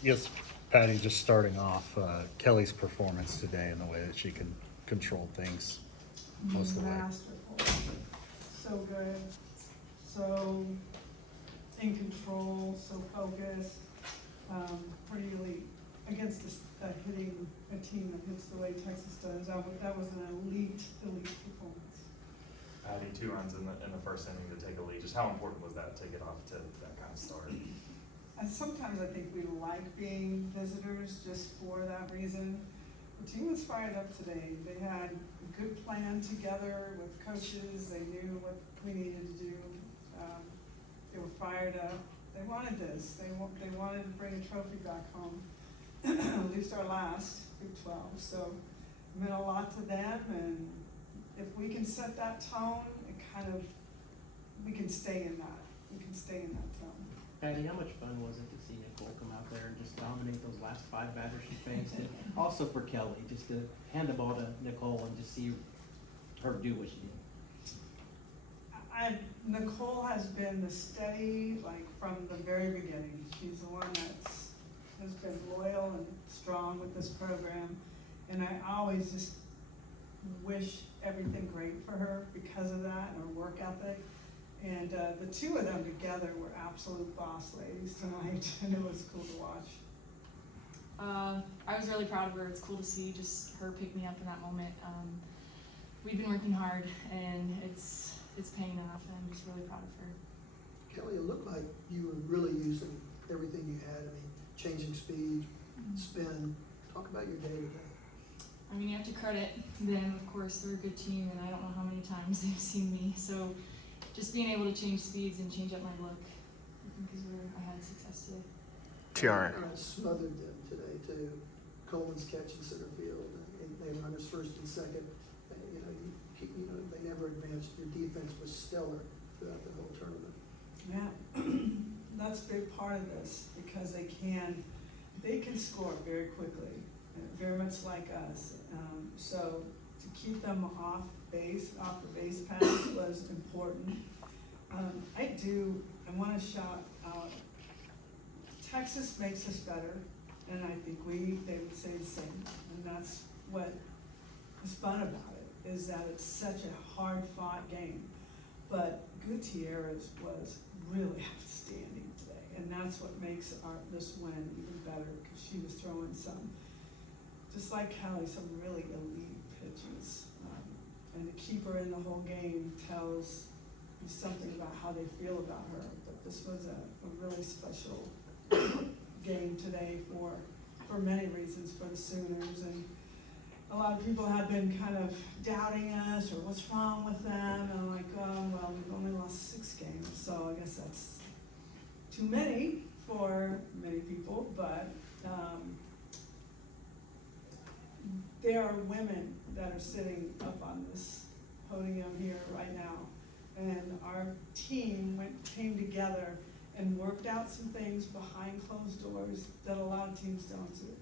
Yes, Patty, just starting off, Kelly's performance today and the way that she can control things most of the way. Masterful. So good. So in control, so focused. Really against hitting a team that hits the way Texas does. That was an elite performance. Patty, 2 runs in the first inning to take a lead. Just how important was that to get off to that kind of start? Sometimes I think we like being visitors just for that reason. The team was fired up today. They had a good plan together with coaches. They knew what we needed to do. They were fired up. They wanted this. They wanted to bring a trophy back home, at least our last Big 12. So it meant a lot to them, and if we can set that tone, we can stay in that. We can stay in that tone. Patty, how much fun was it to see Nicole come out there and just dominate those last 5 batters she faced? And also for Kelly, just to hand the ball to Nicole and just see her do what she did. Nicole has been the steady, from the very beginning. She's the one has been loyal and strong with this program. And I always just wish everything great for her because of that and her work ethic. And the 2 of them together were absolute boss ladies tonight, and it was cool to watch. I was really proud of her. It's cool to see just her pick me up in that moment. We've been working hard, and it's paying off, and I'm just really proud of her. Kelly, it looked like you were really using everything you had. I mean, changing speed, spin. Talk about your day today. I mean, you have to credit them, of course. They're a good team, and I don't know how many times they've seen me. So just being able to change speeds and change up my look, I think is where I had success today. Tiare. Smothered them today too. Coleman's catch in center field. They runners first and second. They never advanced. Your defense was stellar throughout the whole tournament. Yeah, that's a big part of this because they can score very quickly, very much like us. So to keep them off the base pass was important. I want to shout out, Texas makes us better, and I think they would say the same. And that's what is fun about it, is that it's such a hard-fought game. But Gutierrez was really outstanding today, and that's what makes this win even better, because she was throwing some, just like Kelly, some really elite pitches. And to keep her in the whole game tells you something about how they feel about her. But this was a really special game today for many reasons for the Sooners. And a lot of people have been kind of doubting us or what's wrong with them. And I'm like, oh, well, we've only lost 6 games, so I guess that's too many for many people. But there are women that are sitting up on this podium here right now. And our team came together and worked out some things behind closed doors that a lot of teams don't do.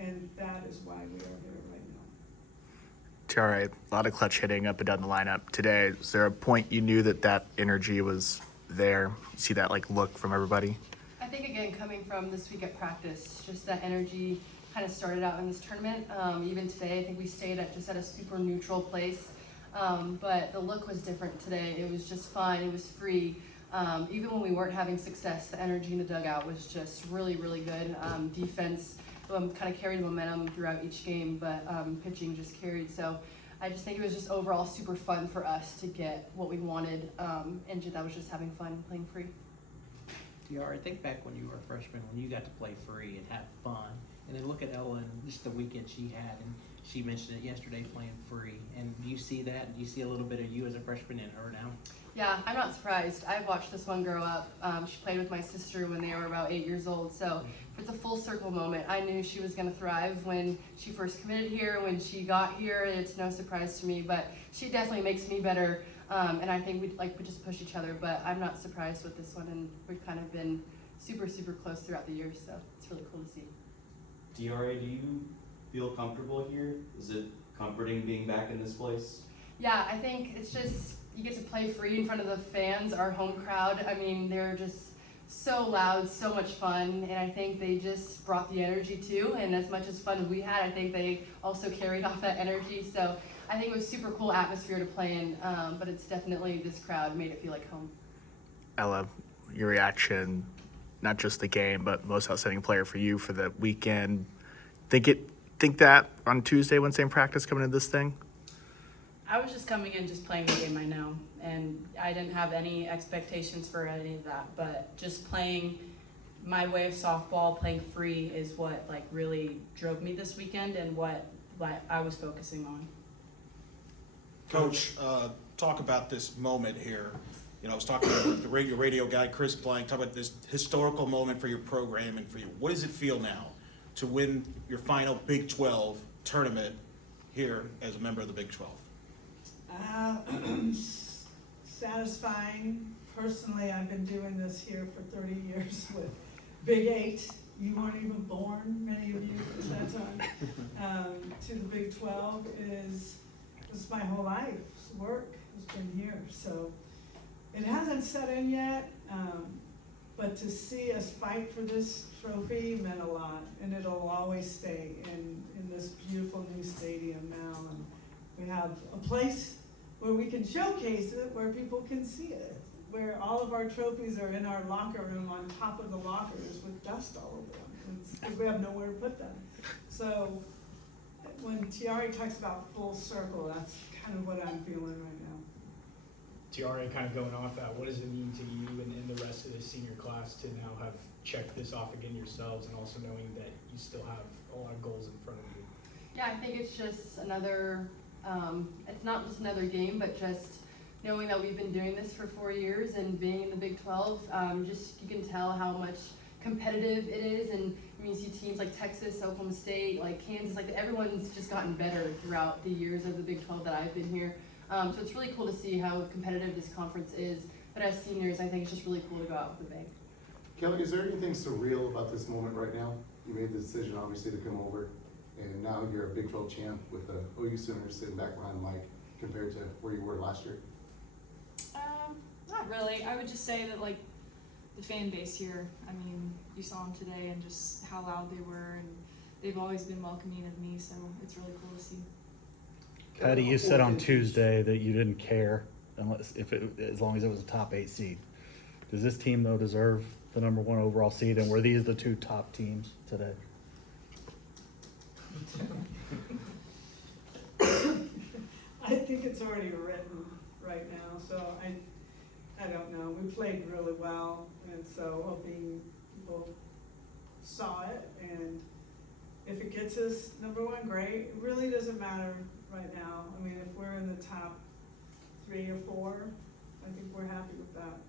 And that is why we are here right now. Tiare, a lot of clutch hitting up and down the lineup today. Is there a point you knew that energy was there? You see that look from everybody? I think, again, coming from this week at practice, just that energy kind of started out in this tournament. Even today, I think we stayed at a super neutral place. But the look was different today. It was just fun. It was free. Even when we weren't having success, the energy in the dugout was just really, really good. Defense kind of carried momentum throughout each game, but pitching just carried. So I just think it was just overall super fun for us to get what we wanted, and that was just having fun, playing free. Tiare, think back when you were a freshman, when you got to play free and have fun, and then look at Ella and just the weekend she had, and she mentioned it yesterday, playing free. And do you see that? Do you see a little bit of you as a freshman in her now? Yeah, I'm not surprised. I've watched this one grow up. She played with my sister when they were about 8 years old, so it's a full circle moment. I knew she was going to thrive when she first committed here, when she got here. It's no surprise to me, but she definitely makes me better, and I think we just push each other, but I'm not surprised with this one, and we've kind of been super, super close throughout the years, so it's really cool to see. Tiare, do you feel comfortable here? Is it comforting being back in this place? Yeah, I think it's just, you get to play free in front of the fans, our home crowd. I mean, they're just so loud, so much fun, and I think they just brought the energy too. And as much as fun as we had, I think they also carried off that energy. So I think it was super cool atmosphere to play in, but it's definitely this crowd made it feel like home. Ella, your reaction, not just the game, but most outstanding player for you for the weekend. Think that on Tuesday, Wednesday in practice coming into this thing? I was just coming in, just playing the game I know, and I didn't have any expectations for any of that, but just playing my way of softball, playing free is what like really drove me this weekend and what I was focusing on. Coach, talk about this moment here. You know, I was talking to the radio guy, Chris Blank, talk about this historical moment for your program and for you. What does it feel now to win your final Big 12 tournament here as a member of the Big 12? Satisfying. Personally, I've been doing this here for 30 years with Big 8. You weren't even born, many of you at that time. To the Big 12 is my whole life's work has been here. So it hasn't set in yet, but to see us fight for this trophy meant a lot, and it'll always stay in this beautiful new stadium now. And we have a place where we can showcase it, where people can see it, where all of our trophies are in our locker room on top of the lockers with dust all over them, because we have nowhere to put them. So when Tiare talks about full circle, that's kind of what I'm feeling right now. Tiare, kind of going off that, what does it mean to you and the rest of the senior class to now have checked this off again yourselves, and also knowing that you still have a lot of goals in front of you? Yeah, I think it's just another, it's not just another game, but just knowing that we've been doing this for 4 years and being in the Big 12, just you can tell how much competitive it is. And I mean, you see teams like Texas, Oklahoma State, like Kansas, like everyone's just gotten better throughout the years of the Big 12 that I've been here. So it's really cool to see how competitive this conference is. But as seniors, I think it's just really cool to go out with a bang. Kelly, is there anything surreal about this moment right now? You made the decision, obviously, to come over, and now you're a Big 12 champ with the OU Sooners sitting back behind Mike compared to where you were last year. Not really. I would just say that like the fan base here, I mean, you saw them today and just how loud they were, and they've always been welcoming of me, so it's really cool to see. Patty, you said on Tuesday that you didn't care unless as long as it was a top 8 seed. Does this team though deserve the #1 overall seed, and were these the 2 top teams today? I think it's already written right now, so I don't know. We played really well, and so hoping people saw it, and if it gets us #1, great. It really doesn't matter right now. I mean, if we're in the top 3 or 4, I think we're happy with that.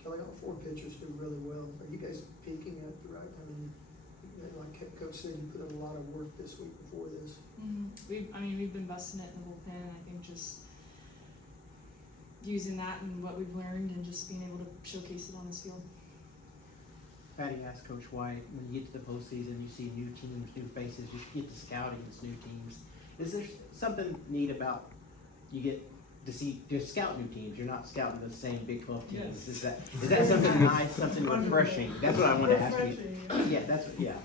Kelly, all 4 pitchers do really well. Are you guys peaking at the right? I mean, like Coach said, you put in a lot of work this week before this. Mm-hmm. We've been busting it in the bullpen, and I think just using that and what we've learned and just being able to showcase it on this field. Patty asked Coach White, when you get to the postseason, you see new teams, new faces, you get to scout against new teams. Is there something neat about you get to scout new teams? You're not scouting the same Big 12 teams. Yes. Is that something nice, something refreshing? That's what I want to ask you. Refreshing. Yeah, that's what, yeah.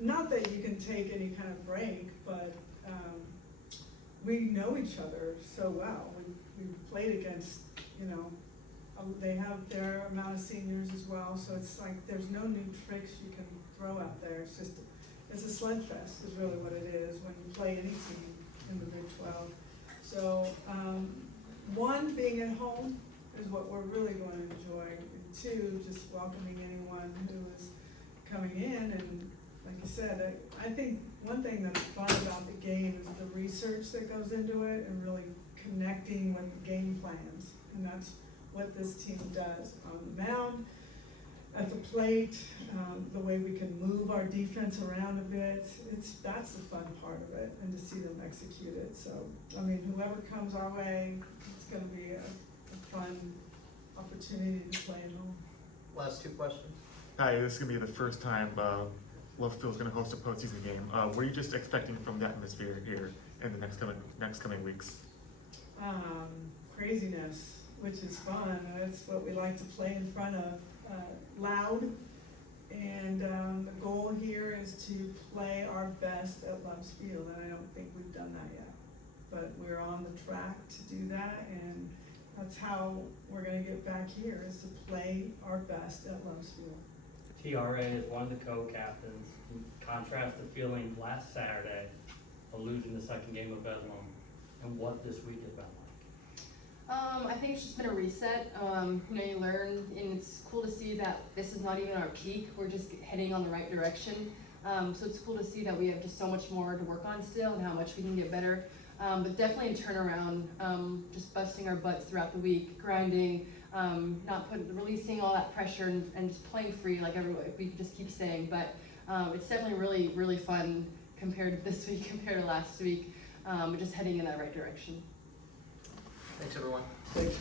Not that you can take any kind of break, but we know each other so well. We played against, they have their amount of seniors as well, so it's like there's no new tricks you can throw out there. It's a sled fest is really what it is when you play any team in the Big 12. So, 1, being at home is what we're really going to enjoy. And 2, just welcoming anyone who is coming in. And like I said, I think one thing that's fun about the game is the research that goes into it and really connecting with the game plans. And that's what this team does on the mound, at the plate, the way we can move our defense around a bit. That's the fun part of it, and to see them execute it. So, I mean, whoever comes our way, it's going to be a fun opportunity to play at home. Last 2 questions. Hi, this is going to be the first time Love Field's going to host a postseason game. What are you just expecting from the atmosphere here in the next coming weeks? Craziness. which is fun. That's what we like to play in front of, loud. And the goal here is to play our best at Love's Field, and I don't think we've done that yet. But we're on the track to do that, and that's how we're gonna get back here, is to play our best at Love's Field. TRA is one of the co-captains. In contrast the feeling last Saturday of losing the second game of Bedlam, and what this week has been like. I think it's just been a reset. You learn, and it's cool to see that this is not even our peak. We're just heading on the right direction. So it's cool to see that we have just so much more to work on still, and how much we can get better. But definitely a turnaround. Just busting our butts throughout the week, grinding, releasing all that pressure, and just playing free, like we could just keep saying. But it's definitely really, really fun compared to this week, compared to last week. We're just heading in that right direction. Thanks, everyone. Thanks.